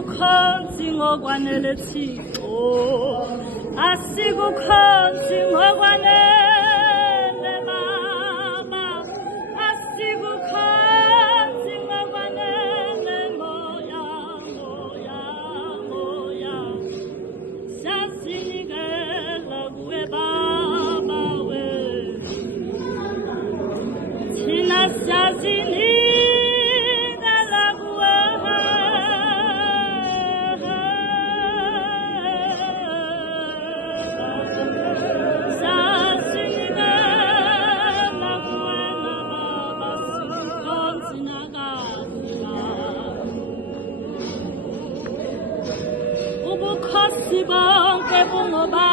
asikukhonzi ngokwanele Thixo, asikukhonzi ngokwanele Baba, asikukhonzi ngokwanele Moya, Moya, Moya, sasinikela kuwe Baba wethu, thina siyazinikela ubukhosi bonke bungoba